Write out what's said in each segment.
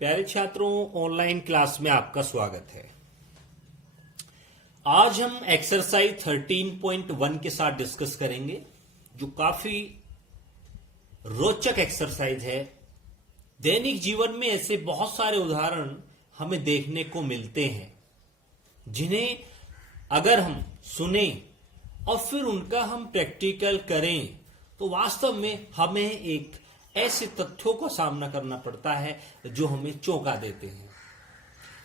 प्यारे छात्रों, online class में आपका स्वागत है। आज हम एक्सरसाइज 13.1 के साथ डिस्कस करेंगे, जो काफी रोचक एक्सरसाइज है। दैनिक जीवन में ऐसे बहुत सारे उदाहरण हमें देखने को मिलते हैं, जिन्हें अगर हम सुने और फिर उनका हम प्रैक्टिकल करें तो वास्तव में हमें एक ऐसे तथ्यों का सामना करना पड़ता है जो हमें चौंका देते हैं।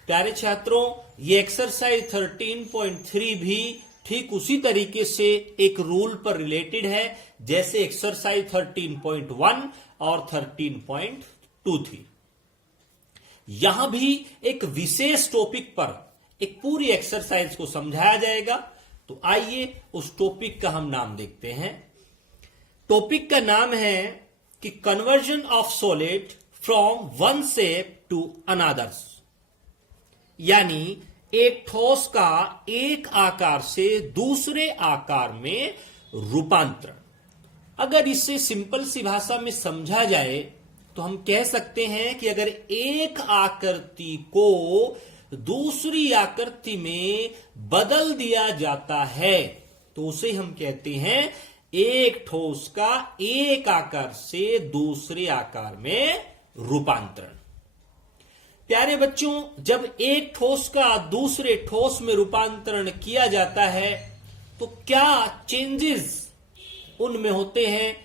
प्यारे छात्रों, ये एक्सरसाइज 13.3 भी ठीक उसी तरीके से एक रूल पर रिलेटेड है जैसे एक्सरसाइज 13.1 और 13.2 थी। यहां भी एक विशेष टॉपिक पर एक पूरी एक्सरसाइज को समझाया जाएगा। तो आइए उस टॉपिक का हम नाम देखते हैं। टॉपिक का नाम है कि conversion of solid from one shape to another, यानी एक ठोस का एक आकार से दूसरे आकार में रूपांतरण। अगर इसे सिंपल सी भाषा में समझा जाए तो हम कह सकते हैं कि अगर एक आकृति को दूसरी आकृति में बदल दिया जाता है तो उसे हम कहते हैं एक ठोस का एक आकार से दूसरे आकार में रूपांतरण। प्यारे बच्चों, जब एक ठोस का दूसरे ठोस में रूपांतरण किया जाता है तो क्या चेंजेस उनमें होते हैं,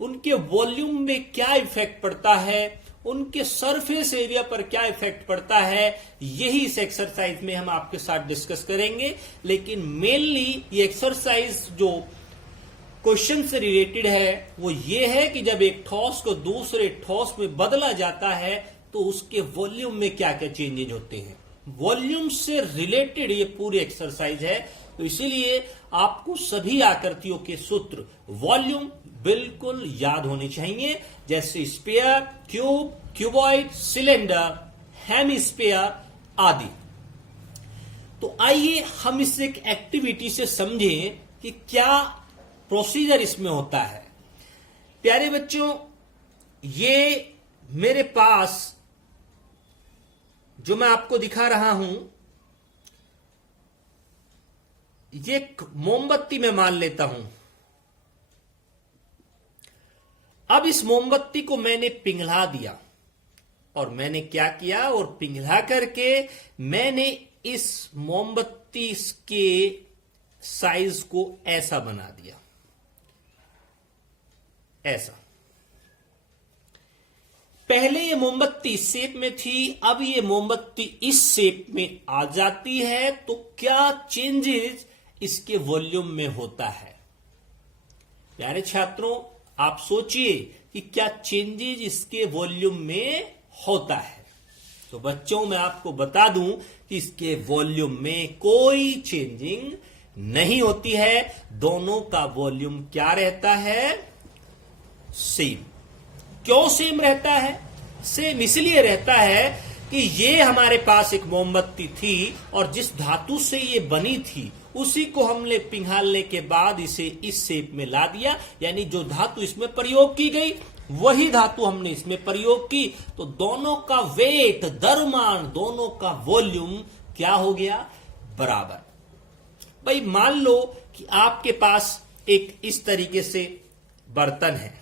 उनके वॉल्यूम में क्या इफेक्ट पड़ता है, उनके सरफेस एरिया पर क्या इफेक्ट पड़ता है, यही इस एक्सरसाइज में हम आपके साथ डिस्कस करेंगे। लेकिन मेनली ये एक्सरसाइज जो क्वेश्चन से रिलेटेड है वो ये है कि जब एक ठोस को दूसरे ठोस में बदला जाता है तो उसके वॉल्यूम में क्या क्या चेंजेज होते हैं। वॉल्यूम से रिलेटेड ये पूरी एक्सरसाइज है, तो इसीलिए आपको सभी आकृतियों के सूत्र वॉल्यूम बिल्कुल याद होने चाहिए, जैसे sphere, cube, cuboid, cylinder, hemisphere आदि। तो आइए हम इस एक एक्टिविटी से समझें कि क्या प्रोसीजर इसमें होता है। प्यारे बच्चों, ये मेरे पास जो मैं आपको दिखा रहा हूं, ये मोमबत्ती मैं मान लेता हूं। अब इस मोमबत्ती को मैंने पिघला दिया और मैंने क्या किया, और पिघला करके मैंने इस मोमबत्ती के साइज को ऐसा बना दिया, ऐसा। पहले ये मोमबत्ती इस शेप में थी, अब ये मोमबत्ती इस शेप में आ जाती है, तो क्या चेंजेस इसके वॉल्यूम में होता है। प्यारे छात्रों, आप सोचिए कि क्या चेंजेस इसके वॉल्यूम में होता है। तो बच्चों, मैं आपको बता दूं कि इसके वॉल्यूम में कोई चेंजिंग नहीं होती है। दोनों का वॉल्यूम क्या रहता है, सेम। क्यों सेम रहता है? सेम इसलिए रहता है कि ये हमारे पास एक मोमबत्ती थी और जिस धातु से ये बनी थी उसी को हमने पिघालने के बाद इसे इस शेप में ला दिया, यानी जो धातु इसमें प्रयोग की गई वही धातु हमने इसमें प्रयोग की। तो दोनों का वेट, द्रव्यमान, दोनों का वॉल्यूम क्या हो गया, बराबर। भाई मान लो कि आपके पास एक इस तरीके से बर्तन है,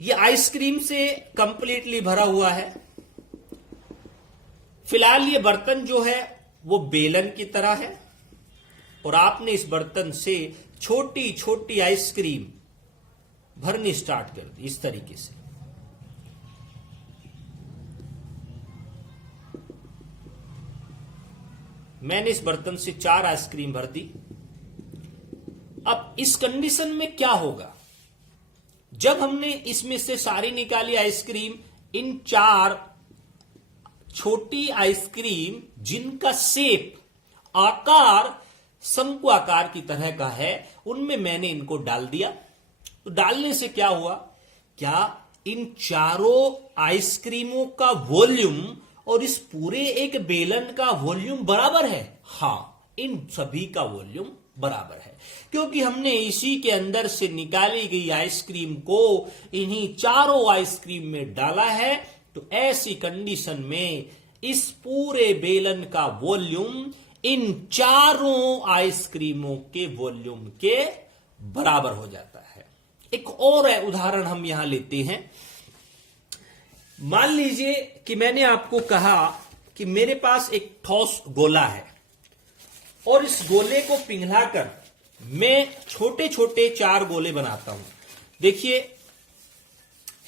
ये आइसक्रीम से कंप्लीटली भरा हुआ है। फिलहाल ये बर्तन जो है वो बेलन की तरह है और आपने इस बर्तन से छोटी छोटी आइसक्रीम भरनी स्टार्ट कर दी इस तरीके से। मैंने इस बर्तन से 4 आइसक्रीम भर दी। अब इस कंडीशन में क्या होगा, जब हमने इसमें से सारी निकाली आइसक्रीम, इन 4 छोटी आइसक्रीम जिनका शेप, आकार शंकु आकार की तरह का है, उनमें मैंने इनको डाल दिया। तो डालने से क्या हुआ, क्या इन चारों आइसक्रीमों का वॉल्यूम और इस पूरे एक बेलन का वॉल्यूम बराबर है? हां, इन सभी का वॉल्यूम बराबर है, क्योंकि हमने इसी के अंदर से निकाली गई आइसक्रीम को इन्हीं चारों आइसक्रीम में डाला है। तो ऐसी कंडीशन में इस पूरे बेलन का वॉल्यूम इन चारों आइसक्रीमों के वॉल्यूम के बराबर हो जाता है। एक और उदाहरण हम यहां लेते हैं। मान लीजिए कि मैंने आपको कहा कि मेरे पास एक ठोस गोला है और इस गोले को पिघलाकर मैं छोटे छोटे 4 गोले बनाता हूं। देखिए,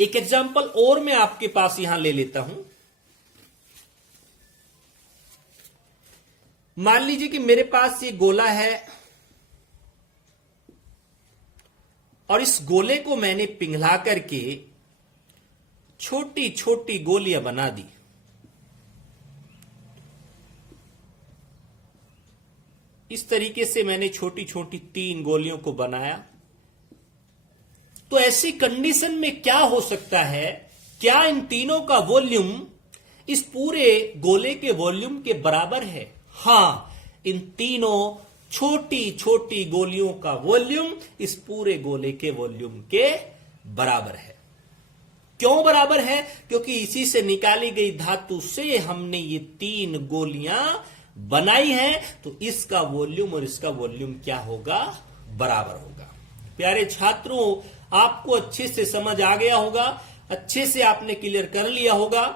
एक एग्जांपल और मैं आपके पास यहां ले लेता हूं। मान लीजिए कि मेरे पास ये गोला है और इस गोले को मैंने पिघला करके छोटी छोटी गोलियां बना दी। इस तरीके से मैंने छोटी छोटी 3 गोलियों को बनाया। तो ऐसी कंडीशन में क्या हो सकता है, क्या इन तीनों का वॉल्यूम इस पूरे गोले के वॉल्यूम के बराबर है? हां, इन तीनों छोटी छोटी गोलियों का वॉल्यूम इस पूरे गोले के वॉल्यूम के बराबर है। क्यों बराबर है? क्योंकि इसी से निकाली गई धातु से हमने ये 3 गोलियां बनाई है। तो इसका वॉल्यूम और इसका वॉल्यूम क्या होगा? बराबर होगा। प्यारे छात्रों, आपको अच्छे से समझ आ गया होगा, अच्छे से आपने क्लियर कर लिया होगा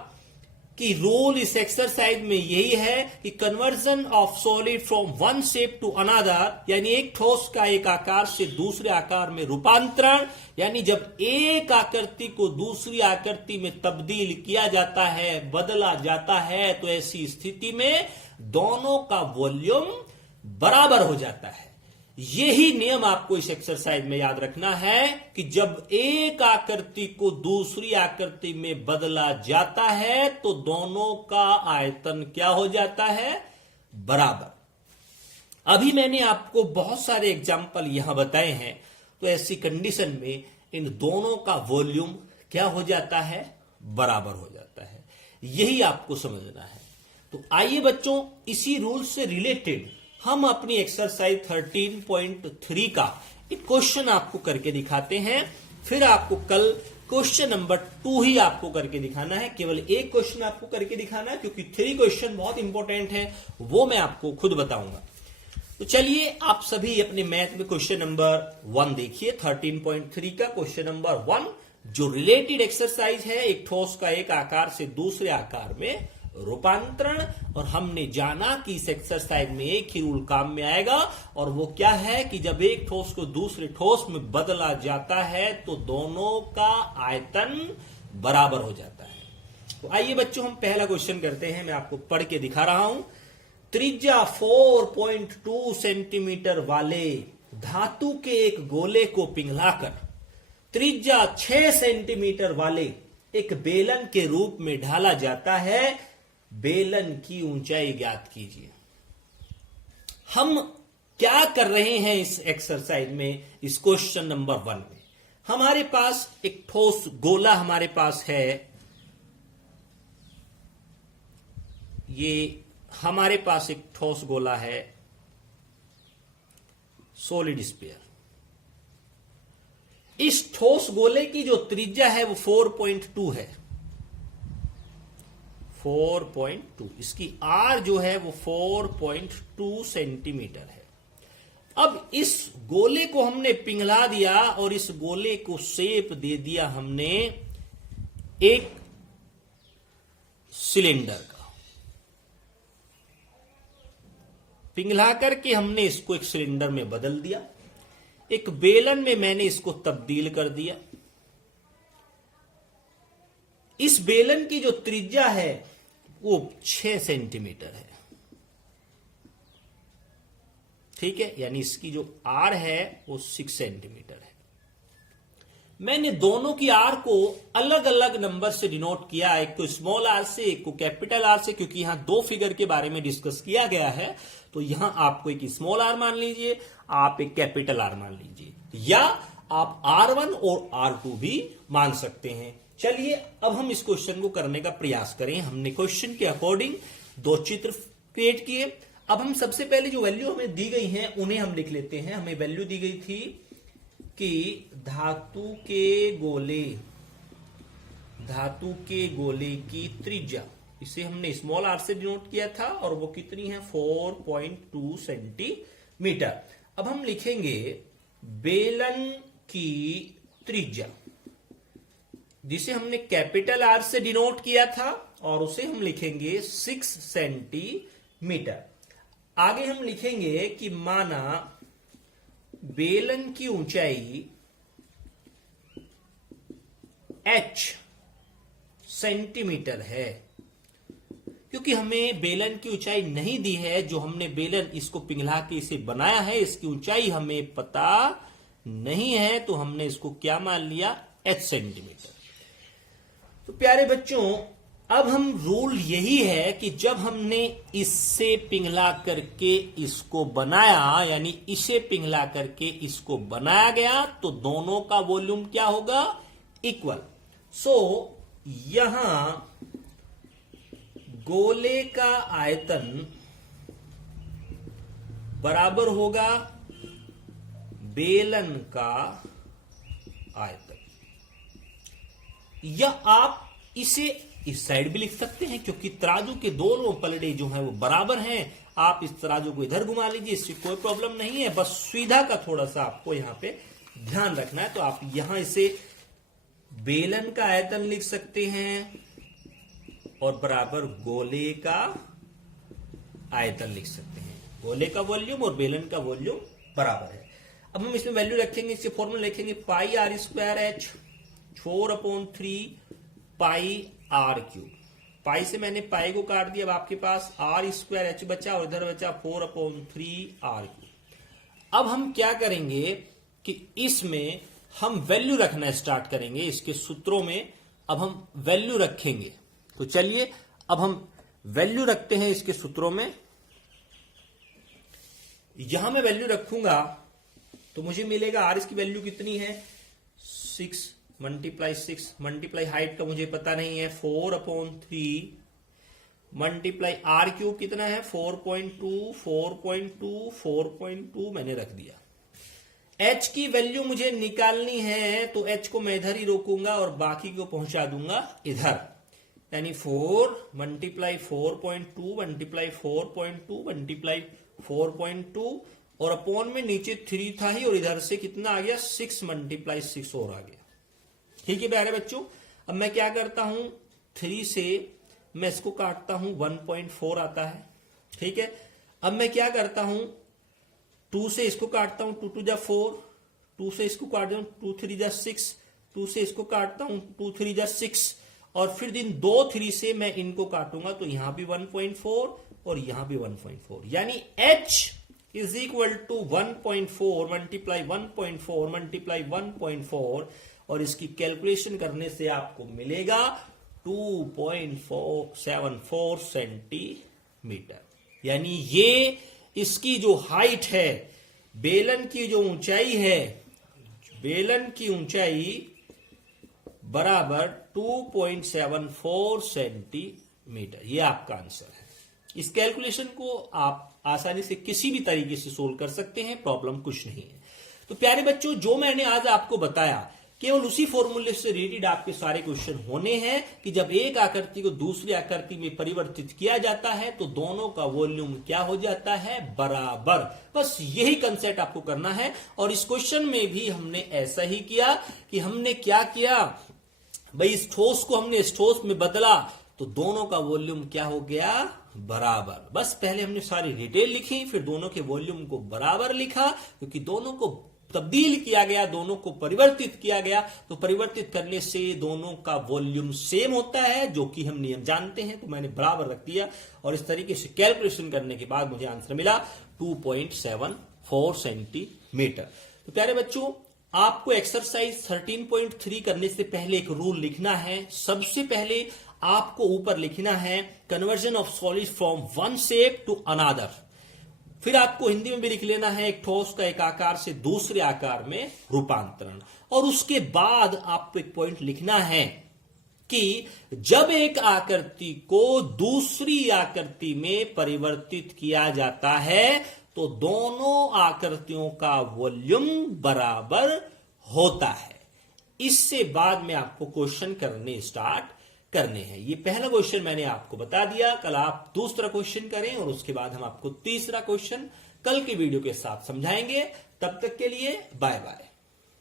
कि रूल इस एक्सरसाइज में यही है कि conversion of solid from one shape to another, यानी एक ठोस का एक आकार से दूसरे आकार में रूपांतरण, यानी जब एक आकृति को दूसरी आकृति में तब्दील किया जाता है, बदला जाता है, तो ऐसी स्थिति में दोनों का वॉल्यूम बराबर हो जाता है। यही नियम आपको इस एक्सरसाइज में याद रखना है कि जब एक आकृति को दूसरी आकृति में बदला जाता है तो दोनों का आयतन क्या हो जाता है? बराबर। अभी मैंने आपको बहुत सारे एग्जाम्पल यहां बताए हैं। तो ऐसी कंडीशन में इन दोनों का वॉल्यूम क्या हो जाता है? बराबर हो जाता है। यही आपको समझना है। तो आइए बच्चों, इसी रूल से रिलेटेड हम अपनी एक्सरसाइज 13.3 का एक क्वेश्चन आपको करके दिखाते हैं। फिर आपको कल क्वेश्चन नंबर 2 ही आपको करके दिखाना है। केवल एक क्वेश्चन आपको करके दिखाना है, क्योंकि 3 क्वेश्चन बहुत इंपॉर्टेंट है, वो मैं आपको खुद बताऊंगा। तो चलिए, आप सभी अपने मैथ में क्वेश्चन नंबर 1 देखिए। 13.3 का क्वेश्चन नंबर 1 जो रिलेटेड एक्सरसाइज है, एक ठोस का एक आकार से दूसरे आकार में रूपांतरण। और हमने जाना कि इस एक्सरसाइज में एक ही रूल काम में आएगा, और वो क्या है कि जब एक ठोस को दूसरे ठोस में बदला जाता है तो दोनों का आयतन बराबर हो जाता है। तो आइए बच्चों, हम पहला क्वेश्चन करते हैं। मैं आपको पढ़ के दिखा रहा हूं। त्रिज्या 4.2 सेंटीमीटर वाले धातु के एक गोले को पिघलाकर त्रिज्या 6 सेंटीमीटर वाले एक बेलन के रूप में ढाला जाता है। बेलन की ऊंचाई ज्ञात कीजिए। हम क्या कर रहे हैं इस एक्सरसाइज में? इस क्वेश्चन नंबर 1 में हमारे पास एक ठोस गोला हमारे पास है। ये हमारे पास एक ठोस गोला है, सॉलिड स्फीयर। इस ठोस गोले की जो त्रिज्या है वो 4.2 है। 4.2, इसकी आर जो है वो 4.2 सेंटीमीटर है। अब इस गोले को हमने पिघला दिया और इस गोले को शेप दे दिया हमने एक सिलेंडर का। पिघला करके हमने इसको एक सिलेंडर में बदल दिया। एक बेलन में मैंने इसको तब्दील कर दिया। इस बेलन की जो त्रिज्या है वो 6 सेंटीमीटर है। ठीक है, यानी इसकी जो आर है वो 6 सेंटीमीटर है। मैंने दोनों की आर को अलग अलग नंबर से डिनोट किया, एक को स्मॉल आर से, एक को कैपिटल आर से, क्योंकि यहां 2 फिगर के बारे में डिस्कस किया गया है। तो यहां आपको एक स्मॉल आर मान लीजिए, आप एक कैपिटल आर मान लीजिए, या आप R1 और R2 भी मान सकते हैं। चलिए, अब हम इस क्वेश्चन को करने का प्रयास करें। हमने क्वेश्चन के अकॉर्डिंग 2 चित्र क्रिएट किए। अब हम सबसे पहले जो वैल्यू हमें दी गई हैं उन्हें हम लिख लेते हैं। हमें वैल्यू दी गई थी कि धातु के गोले की त्रिज्या, इसे हमने स्मॉल आर से डिनोट किया था, और वो कितनी है 4.2 सेंटीमीटर। अब हम लिखेंगे बेलन की त्रिज्या, जिसे हमने कैपिटल आर से डिनोट किया था, और उसे हम लिखेंगे 6 सेंटीमीटर। आगे हम लिखेंगे कि माना बेलन की ऊंचाई h सेंटीमीटर है। क्योंकि हमें बेलन की ऊंचाई नहीं दी है, जो हमने बेलन इसको पिघला के इसे बनाया है, इसकी ऊंचाई हमें पता नहीं है, तो हमने इसको क्या मान लिया, h सेंटीमीटर। तो प्यारे बच्चों, अब हम रूल यही है कि जब हमने इससे पिघला करके इसको बनाया, यानी इसे पिघला करके इसको बनाया गया, तो दोनों का वॉल्यूम क्या होगा, इक्वल। सो यहां गोले का आयतन बराबर होगा बेलन का आयतन। या आप इसे इस साइड भी लिख सकते हैं, क्योंकि तराजू के दोनों पलड़े जो हैं वो बराबर हैं। आप इस तराजू को इधर घुमा लीजिए, इससे कोई प्रॉब्लम नहीं है, बस सुविधा का थोड़ा सा आपको यहां पे ध्यान रखना है। तो आप यहां इसे बेलन का आयतन लिख सकते हैं और बराबर गोले का आयतन लिख सकते हैं। गोले का वॉल्यूम और बेलन का वॉल्यूम बराबर है। अब हम इसमें वैल्यू रखेंगे, इसके फॉर्मूला लिखेंगे pi R square H 4/3 pi R cube. Pi से मैंने पाई को काट दिया, अब आपके पास आर स्क्वायर एच बचा और इधर बचा 4/3 आर क्यूब। अब हम क्या करेंगे कि इसमें हम वैल्यू रखना स्टार्ट करेंगे, इसके सूत्रों में अब हम वैल्यू रखेंगे। तो चलिए अब हम वैल्यू रखते हैं इसके सूत्रों में। यहां मैं वैल्यू रखूंगा तो मुझे मिलेगा आर इसकी वैल्यू कितनी है 6 × 6 मल्टीप्लाई हाइट का मुझे पता नहीं है 4/3 मल्टीप्लाई आर क्यूब कितना है 4.2 मैंने रख दिया। एच की वैल्यू मुझे निकालनी है, तो एच को मैं इधर ही रोकूंगा और बाकी को पहुंचा दूंगा इधर, यानी 4 × 4.2 मल्टीप्लाई 4.2 मल्टीप्लाई 4.2 और अपॉन में नीचे 3 था ही, और इधर से कितना आ गया 6 × 6 और आ गया। ठीक है प्यारे बच्चों, अब मैं क्या करता हूं 3 से मैं इसको काटता हूं 1.4 आता है। ठीक है, अब मैं क्या करता हूं 2 से इसको काटता हूं 2 × 2 = 4, 2 से इसको काटता हूं 2 × 3 = 6, 2 से इसको काटता हूं 2 × 3 = 6 और फिर दिन 2 3 से मैं इनको काटूंगा तो यहां भी 1.4 और यहां भी 1.4, यानी h is equal to 1.4 multiply 1.4 multiply 1.4 और इसकी कैलकुलेशन करने से आपको मिलेगा 2.474 सेंटीमीटर। यानी ये इसकी जो हाइट है, बेलन की जो ऊंचाई है, बेलन की ऊंचाई बराबर 2.74 सेंटीमीटर। ये आपका आंसर है। इस कैलकुलेशन को आप आसानी से किसी भी तरीके से सोल्व कर सकते हैं, प्रॉब्लम कुछ नहीं है। तो प्यारे बच्चों, जो मैंने आज आपको बताया केवल उसी फॉर्मूले से रिलेटेड आपके सारे क्वेश्चन होने हैं कि जब एक आकृति को दूसरी आकृति में परिवर्तित किया जाता है तो दोनों का वॉल्यूम क्या हो जाता है, बराबर। बस यही कंसेप्ट आपको करना है। और इस क्वेश्चन में भी हमने ऐसा ही किया कि हमने क्या किया भाई, इस ठोस को हमने इस ठोस में बदला तो दोनों का वॉल्यूम क्या हो गया, बराबर। बस पहले हमने सारी डिटेल लिखी, फिर दोनों के वॉल्यूम को बराबर लिखा, क्योंकि दोनों को तब्दील किया गया, दोनों को परिवर्तित किया गया, तो परिवर्तित करने से दोनों का वॉल्यूम सेम होता है, जो कि हम नियम जानते हैं। तो मैंने बराबर रख दिया और इस तरीके से कैलकुलेशन करने के बाद मुझे आंसर मिला 2.74 सेंटीमीटर। तो प्यारे बच्चों, आपको एक्सरसाइज 13.3 करने से पहले एक रूल लिखना है। सबसे पहले आपको ऊपर लिखना है conversion of solid from one shape to another. फिर आपको हिंदी में भी लिख लेना है एक ठोस का एक आकार से दूसरे आकार में रूपांतरण। और उसके बाद आपको एक पॉइंट लिखना है कि जब एक आकृति को दूसरी आकृति में परिवर्तित किया जाता है तो दोनों आकृतियों का वॉल्यूम बराबर होता है। इससे बाद में आपको क्वेश्चन करने हैं। ये पहला क्वेश्चन मैंने आपको बता दिया, कल आप दूसरा क्वेश्चन करें और उसके बाद हम आपको तीसरा क्वेश्चन कल के वीडियो के साथ समझाएंगे। तब तक के लिए बाय बाय।